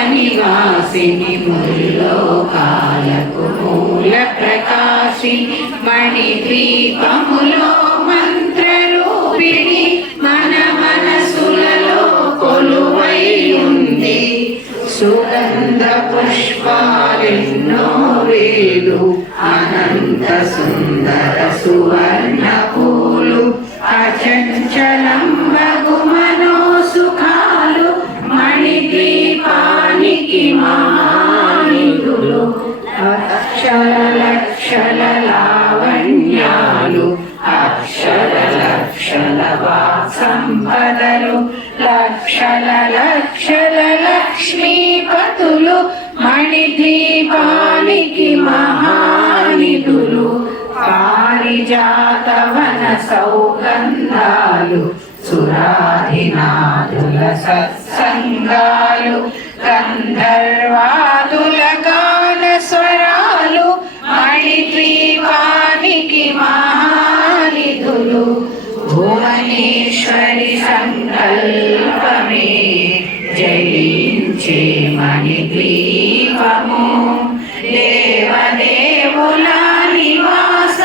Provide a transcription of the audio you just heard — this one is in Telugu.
ద్వీపనివాసిని ముల్లోకాలకు మూల ప్రకాశిని మణిద్వీపములో మంత్రరూపిణి మన మనసులలో కొలువై ఉంది. సుగంధ పుష్పాలెన్నో వేలు అనంత సుందర సువర్ణ పూలు అచంచలం బగు మనోసుఖాలు మణిద్వీపానికి మహానిధులు. అక్షర లక్షల లావణ్యాలు అక్షర లక్షల సంపదలు లక్షల లక్షల లక్ష్మీపతులు మణిద్వీపానికి మహానిధులు. పారిజాతవన సౌగంధాలు సురాధినాథుల సత్సంగాలు గంధర్వాదుల గాన స్వరాలు మణిద్వీపానికి మహానిధులు. భువనేశ్వరి సంకల్పమే జయించే మణిద్వీపము.